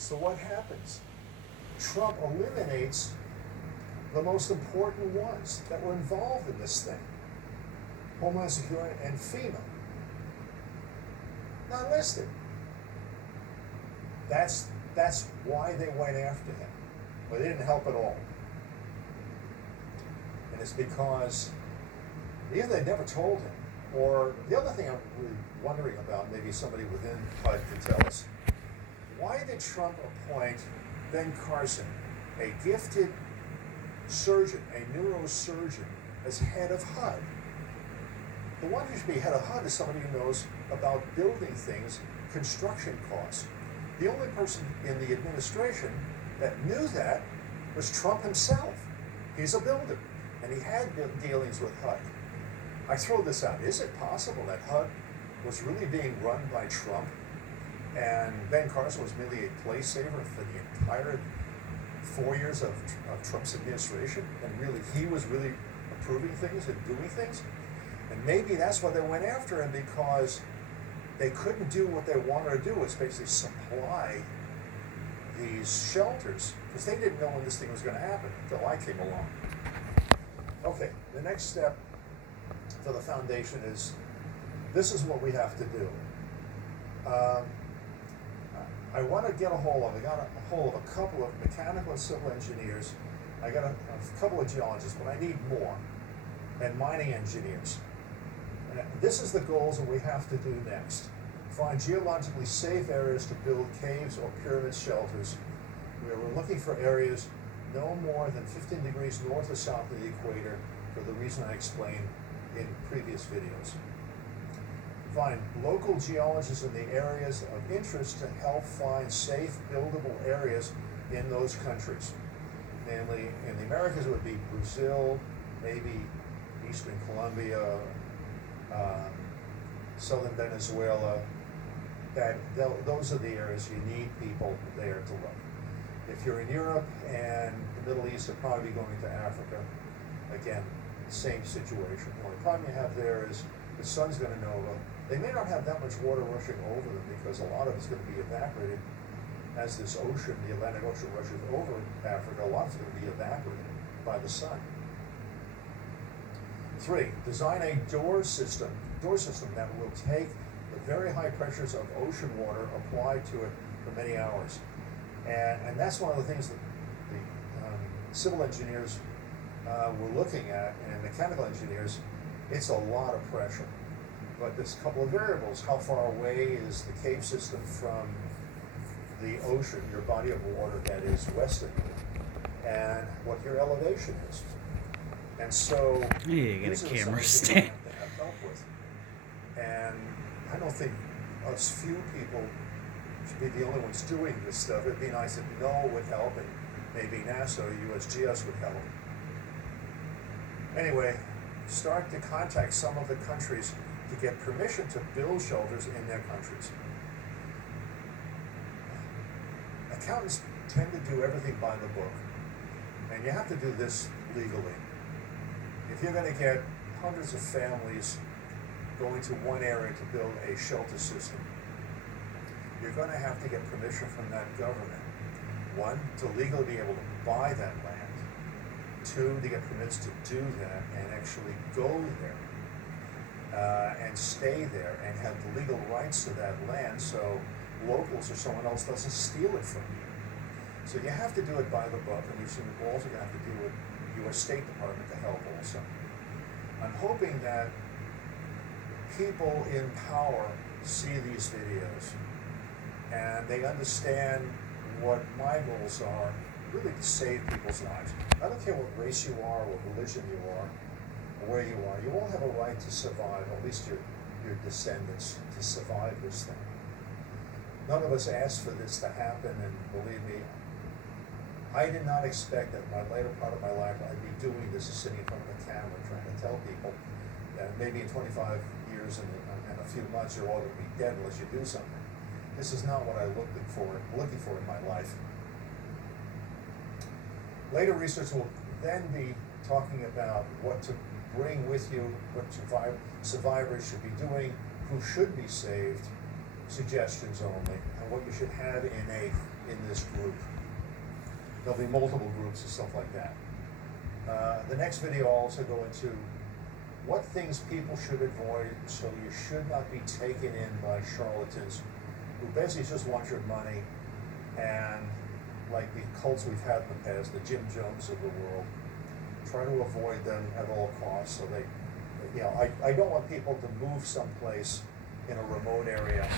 So what happens? Trump eliminates the most important ones that were involved in this thing. Homeland Security and FEMA. Not listed. That's why they went after him. But they didn't help at all. And it's because either they never told him, or the other thing I'm really wondering about, maybe somebody within HUD can tell us, why did Trump appoint Ben Carson, a gifted surgeon, a neurosurgeon, as head of HUD? The one who should be head of HUD is somebody who knows about building things, construction costs. The only person in the administration that knew that was Trump himself. He's a builder, and he had dealings with HUD. I throw this out. Is it possible that HUD was really being run by Trump, and Ben Carson was merely a play saver for the entire 4 years of Trump's administration, and really he was really approving things and doing things? And maybe that's why they went after him, because they couldn't do what they wanted to do, was basically supply these shelters, because they didn't know when this thing was going to happen until I came along. Okay, the next step for the foundation is, this is what we have to do. I want to get a hold of, I got a hold of a couple of mechanical and civil engineers. I got a couple of geologists, but I need more, and mining engineers. This is the goals that we have to do next. Find geologically safe areas to build caves or pyramid shelters. We're looking for areas no more than 15 degrees north or south of the equator, for the reason I explained in previous videos. Find local geologists in the areas of interest to help find safe, buildable areas in those countries. Namely, in the Americas it would be Brazil, maybe Eastern Colombia, Southern Venezuela. Those are the areas you need people there to look. If you're in Europe and the Middle East, you'll probably be going to Africa. Again, same situation. The only problem you have there is the sun's going to nova. They may not have that much water rushing over them, because a lot of it's going to be evaporated as this ocean, the Atlantic Ocean, rushes over Africa. A lot of it's going to be evaporated by the sun. 3, design a door system that will take the very high pressures of ocean water, applied to it for many hours. And that's one of the things that the civil engineers were looking at, and mechanical engineers. It's a lot of pressure. But there's a couple of variables. How far away is the cave system from the ocean, your body of water that is west of you, and what your elevation is. And so you get a camera stand. To have help with. And I don't think us few people should be the only ones doing this stuff. It'd be nice if NOAA would help, and maybe NASA or USGS would help. Anyway, start to contact some of the countries to get permission to build shelters in their countries. Accountants tend to do everything by the book, and you have to do this legally. If you're going to get hundreds of families going to one area to build a shelter system, you're going to have to get permission from that government. 1, to legally be able to buy that land. 2, to get permits to do that and actually go there and stay there and have the legal rights to that land, so locals or someone else doesn't steal it from you. So you have to do it by the book, and you're also going to have to do it with your State Department to help also. I'm hoping that people in power see these videos and they understand what my goals are, really to save people's lives. I don't care what race you are, what religion you are, or where you are. You all have a right to survive, or at least your descendants, to survive this thing. None of us asked for this to happen, and believe me, I did not expect that in my later part of my life I'd be doing this, sitting in front of a camera trying to tell people that maybe in 25 years and a few months you're all going to be dead unless you do something. This is not what I'm looking for in my life. Later research will then be talking about what to bring with you, what survivors should be doing, who should be saved, suggestions only, and what you should have in in this group. There'll be multiple groups and stuff like that. The next video will also go into what things people should avoid, so you should not be taken in by charlatans who basically just want your money, and like the cults we've had in the past, the Jim Jones of the world, try to avoid them at all costs. So they, I don't want people to move someplace in a remote area.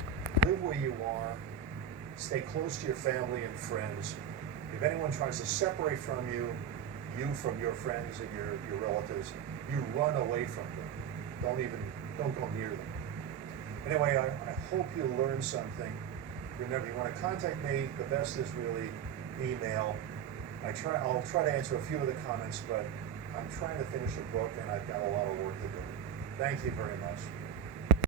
Live where you are, stay close to your family and friends. If anyone tries to separate from you from your friends and your relatives, you run away from them. Don't go near them. Anyway, I hope you learned something. Remember, you want to contact me, the best is really email. I'll try to answer a few of the comments, but I'm trying to finish a book and I've got a lot of work to do. Thank you very much.